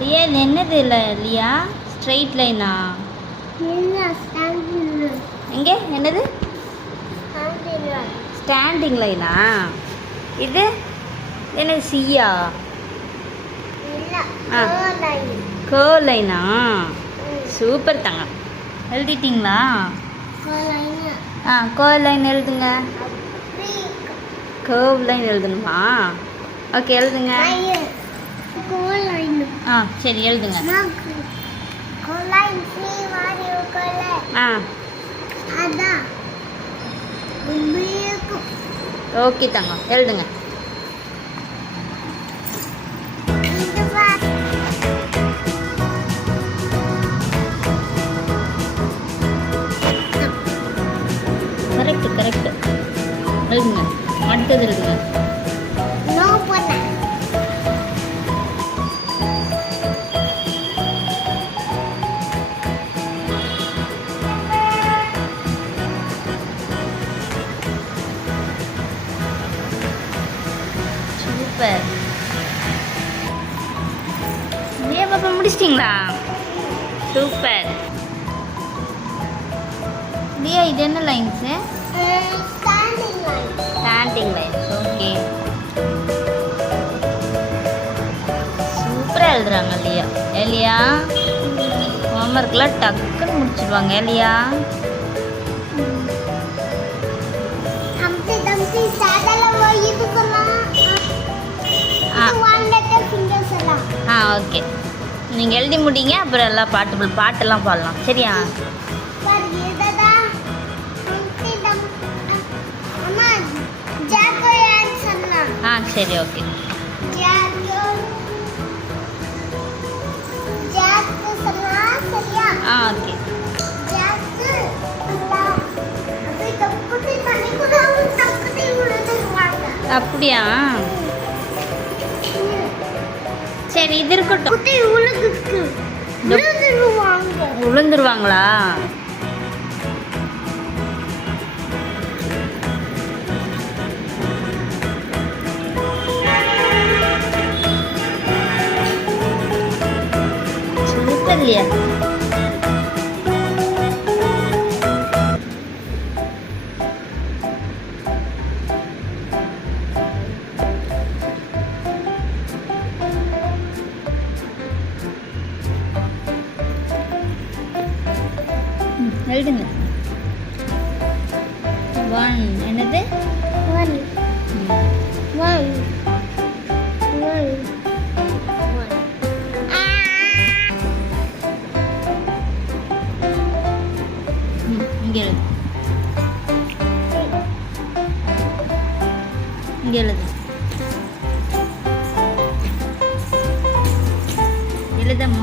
லியா இது என்னது இல்லை லியா ஸ்ட்ரெயிட் லைனா எங்கே என்னது ஸ்டாண்டிங் லைனா இது என்னது சியா கேர்ள் லைனா சூப்பர் தாங்க எழுதிட்டிங்களா கேர்ள் லைன் எழுதுங்க கேர்வ் லைன் எழுதணுமா ஓகே எழுதுங்க சரி எழுதுங்க ஓகே தாங்க எழுதுங்க கரெக்ட் கரெக்ட் எழுதுங்க அடுத்தது எழுதுங்க சூப்பர் ஏ பாப்பா முடிச்சிட்டிங்களா சூப்பர் லியா இது என்ன லைன்ஸு ஸ்டாண்டிங் லைன்ஸ் ஓகே சூப்பராக எழுதுறாங்க லியா ஏலியா ஹோம்ஒர்க்லாம் டக்குன்னு முடிச்சிடுவாங்க ஏலியா ஓகே நீங்கள் எழுதி முடிங்க அப்புறம் எல்லாம் பாட்டெல்லாம் பாடலாம் சரியா சரி ஓகே ஓகே அப்படியா சரி இது இருக்கட்டும் விழுந்துருவாங்களா சூப்பர் இல்லையா எழுதுங்க 1 என்னது 1 இங்கே எழுது இங்கே எழுது எழுதமா